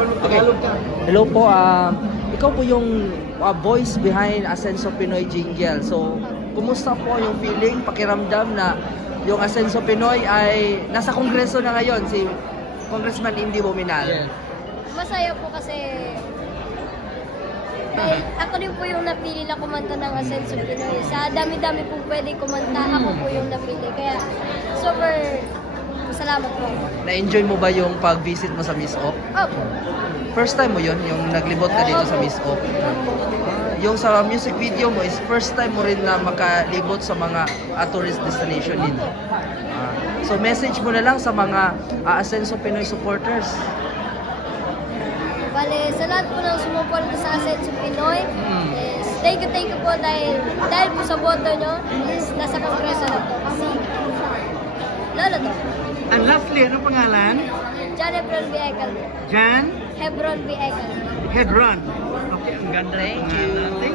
Okay. Hello po, ikaw po yung voice behind Asenso Pinoy Jingle. So, kumusta po yung feeling, pakiramdam na yung Asenso Pinoy ay nasa kongreso na ngayon, si Congressman Indy Bominal? Yes. Masaya po kasi ako din po yung napili na kumanta ng Asenso Pinoy. Sa dami-dami po pwede kumanta, ako po yung napili. Kaya super salamat po. Na-enjoy mo ba yung pag-visit mo sa Miss O? Opo. First time mo yun, yung naglibot ka dito sa Miss O? Yung sa music video mo is first time mo rin na makalibot sa mga tourist destination dito. So message mo na lang sa mga Asenso Pinoy supporters. Bale, sa lahat po ng sumuporta sa Asenso Pinoy, is thank you po dahil po sa boto nyo is nasa kongreso na po. Lalo to. And lastly, ano pangalan? Jan Hebron B. Ecal. Jan Hebron B. Ecal. Hedron. Okay, ang ganda ng Thank pangalan. you.